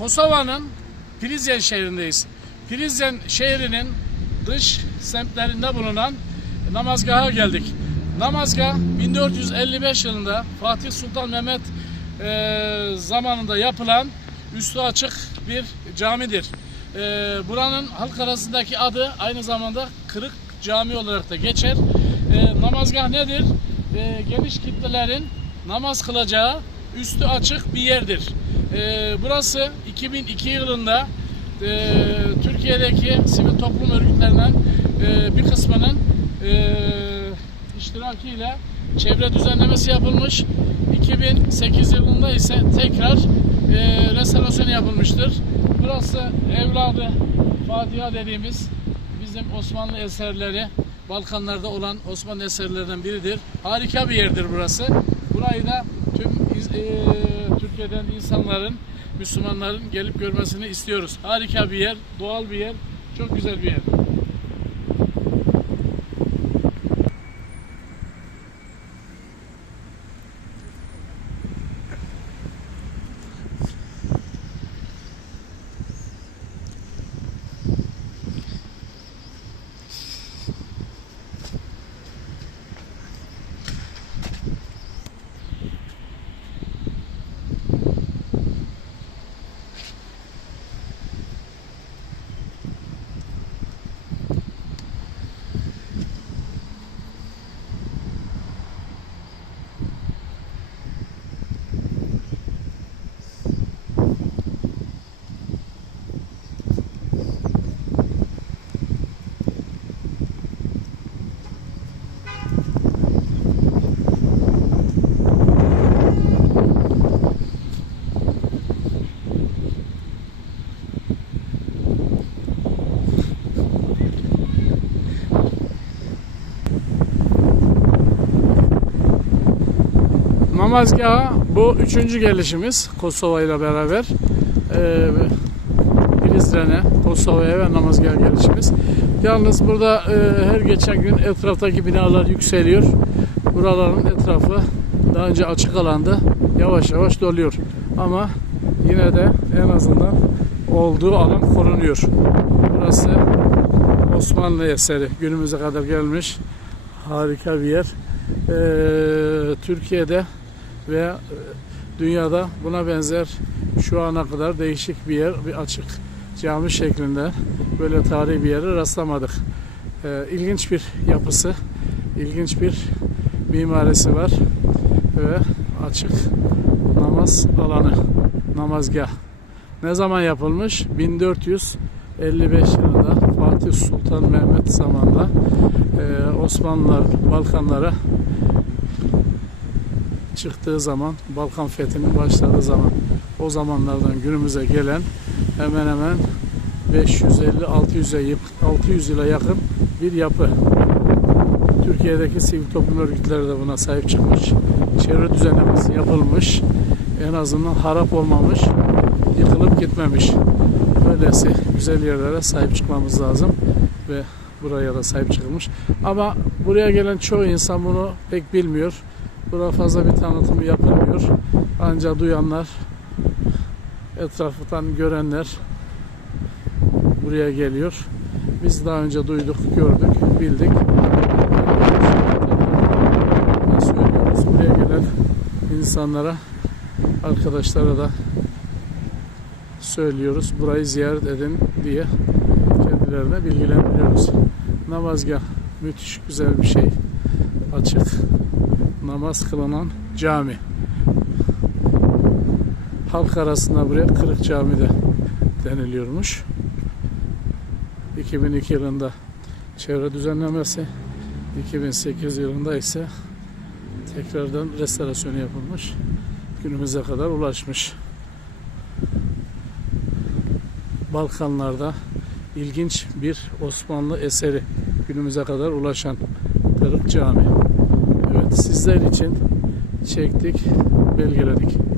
Kosova'nın Prizren şehrindeyiz. Prizren şehrinin dış semtlerinde bulunan namazgaha geldik. Namazgah 1455 yılında Fatih Sultan Mehmet e, zamanında yapılan üstü açık bir camidir. E, buranın halk arasındaki adı aynı zamanda Kırık Cami olarak da geçer. E, namazgah nedir? E, geniş kitlelerin namaz kılacağı üstü açık bir yerdir. E, burası 2002 yılında e, Türkiye'deki sivil toplum örgütlerinden e, bir kısmının e, iştirakiyle çevre düzenlemesi yapılmış. 2008 yılında ise tekrar e, restorasyonu yapılmıştır. Burası evladı Fatiha dediğimiz bizim Osmanlı eserleri Balkanlarda olan Osmanlı eserlerinden biridir. Harika bir yerdir burası. Burayı da tüm iz- e, Türkiye'den insanların, Müslümanların gelip görmesini istiyoruz. Harika bir yer, doğal bir yer, çok güzel bir yer. Namazgaha bu üçüncü gelişimiz Kosova ile beraber. Ee, Prizren'e, Kosova'ya ve namazgaha gelişimiz. Yalnız burada e, her geçen gün etraftaki binalar yükseliyor. Buraların etrafı daha önce açık alandı. Yavaş yavaş doluyor. Ama yine de en azından olduğu alan korunuyor. Burası Osmanlı eseri. Günümüze kadar gelmiş. Harika bir yer. Ee, Türkiye'de ve e, dünyada buna benzer şu ana kadar değişik bir yer, bir açık cami şeklinde böyle tarihi bir yere rastlamadık. Ee, ilginç bir yapısı, ilginç bir mimarisi var ve açık namaz alanı, namazgah. Ne zaman yapılmış? 1455 yılında Fatih Sultan Mehmet zamanında e, Osmanlılar Balkanlara çıktığı zaman, Balkan fethinin başladığı zaman, o zamanlardan günümüze gelen hemen hemen 550-600'e 600 yıla yakın bir yapı. Türkiye'deki sivil toplum örgütleri de buna sahip çıkmış. Çevre düzenlemesi yapılmış. En azından harap olmamış, yıkılıp gitmemiş. Böylesi güzel yerlere sahip çıkmamız lazım ve buraya da sahip çıkılmış. Ama buraya gelen çoğu insan bunu pek bilmiyor. Burada fazla bir tanıtımı yapılmıyor. Ancak duyanlar, etraftan görenler buraya geliyor. Biz daha önce duyduk, gördük, bildik. Söylüyoruz buraya gelen insanlara, arkadaşlara da söylüyoruz. Burayı ziyaret edin diye kendilerine bilgilendiriyoruz. Namazgah müthiş güzel bir şey. Açık namaz kılınan cami. Halk arasında buraya Kırık Cami de deniliyormuş. 2002 yılında çevre düzenlemesi, 2008 yılında ise tekrardan restorasyonu yapılmış. Günümüze kadar ulaşmış. Balkanlarda ilginç bir Osmanlı eseri günümüze kadar ulaşan Kırık Cami. Evet sizler için çektik, belgeledik.